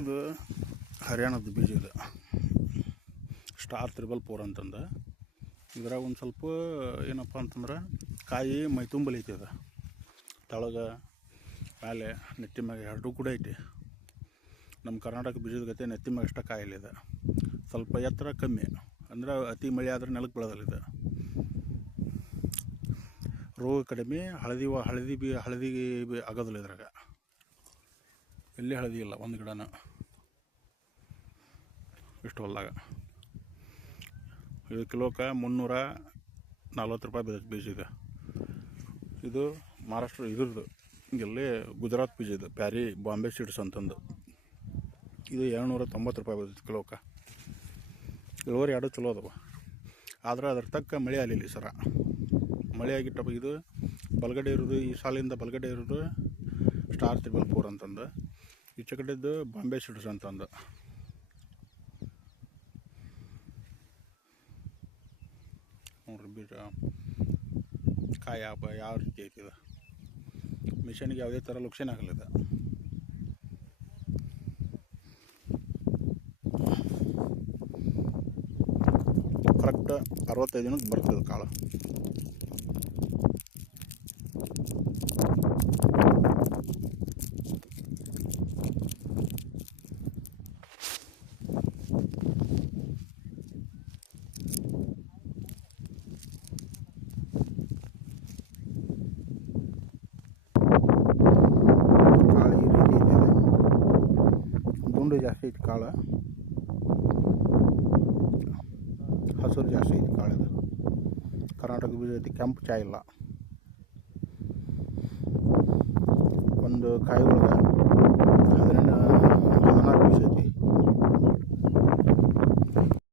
ಇದು ಹರಿಯಾಣದ ಬೀಜ ಇದು ಸ್ಟಾರ್ 444 ಅಂತಂದು. ಇದ್ರಾಗ ಒಂದು ಸ್ವಲ್ಪ ಏನಪ್ಪ ಅಂತಂದ್ರೆ ಕಾಯಿ ಮೈ ತುಂಬಲಿ ಐತಿ. ಅದು ತಳಗ ಮೇಲೆ ನೆತ್ತಿ ಮ್ಯಾಗ ಎರಡೂ ಕೂಡ ಐತಿ. ನಮ್ಮ ಕರ್ನಾಟಕ ಬೀಜದ ಗತೆ ನೆತ್ತಿ ಮ್ಯಾಗ ಅಷ್ಟ ಕಾಯಿಲ್ಲ. ಇದು ಸ್ವಲ್ಪ ಎತ್ತರ ಕಮ್ಮಿ, ಅಂದ್ರೆ ಅತಿ ಮಳೆ ಆದ್ರೆ ನೆಲಕ್ಕೆ ಬೆಳೆದಲ್ಲ. ಇದು ರೋಗ ಕಡಿಮೆ, ಹಳದಿ ಆಗೋದಿಲ್ಲ. ಇದ್ರಾಗ ಎಲ್ಲಿ ಹಳದಿ ಇಲ್ಲ ಒಂದು ಗಿಡನ ಇಷ್ಟು ಹೊಲ್ದಾಗ. ಇದು ಕಿಲೋಕ್ಕೆ 340 ರೂಪಾಯಿ ಬೀಜ ಇದೆ. ಇದು ಮಹಾರಾಷ್ಟ್ರ ಇದ್ರದ್ದು, ಇಲ್ಲಿ ಗುಜರಾತ್ ಬೀಜ ಇದು ಪ್ಯಾರಿ ಬಾಂಬೆ ಸೀಡ್ಸ್ ಅಂತಂದು. ಇದು 790 ರೂಪಾಯಿ ಬೀಜ ಕಿಲೋಕ್ಕೆ. ಇಳುವರಿ ಎರಡು ಚಲೋ ಅದಾವ, ಆದ್ರೆ ಅದ್ರ ತಕ್ಕ ಮಳೆ ಆಗಲಿಲ್ಲ ಈ ಸರ. ಮಳೆ ಆಗಿಟ್ಟಪ್ಪ. ಇದು ಬಲಗಡೆ ಇರೋದು, ಈ ಸಾಲಿಂದ ಬಲಗಡೆ ಇರೋದು ಸ್ಟಾರ್ 444 ಅಂತಂದು, ಈಚೆ ಕಡೆದ್ದು ಬಾಂಬೆ ಸೀಡ್ಸ್ ಅಂತಂದು. ನೋಡ್ರಿ ಬೀಜ ಕಾಯಿ ಯಾವ ರೀತಿ ಐತಿ. ಇದು ಮಿಷನ್ಗೆ ಯಾವುದೇ ಥರ ಲುಕ್ಷನ್ ಆಗಲ್ಲ. ಇದು ಕರೆಕ್ಟ್ 65 ದಿನಕ್ಕೆ ಬರ್ತದೆ ಕಾಳು. ಕಾಳು ಈ ರೀತಿ ಇದೆ. ಗುಂಡು ಜಾಸ್ತಿ ಐತಿ ಕಾಳು, ಹಸಿರು ಜಾಸ್ತಿ ಐತಿ ಕಾಳಿದು. ಕರ್ನಾಟಕ ಬೀಜ ಐತಿ, ಕೆಂಪು ಚಾಯ್ ಇಲ್ಲ. ಒಂದು ಕಾಯಿ ಒಳಗೆ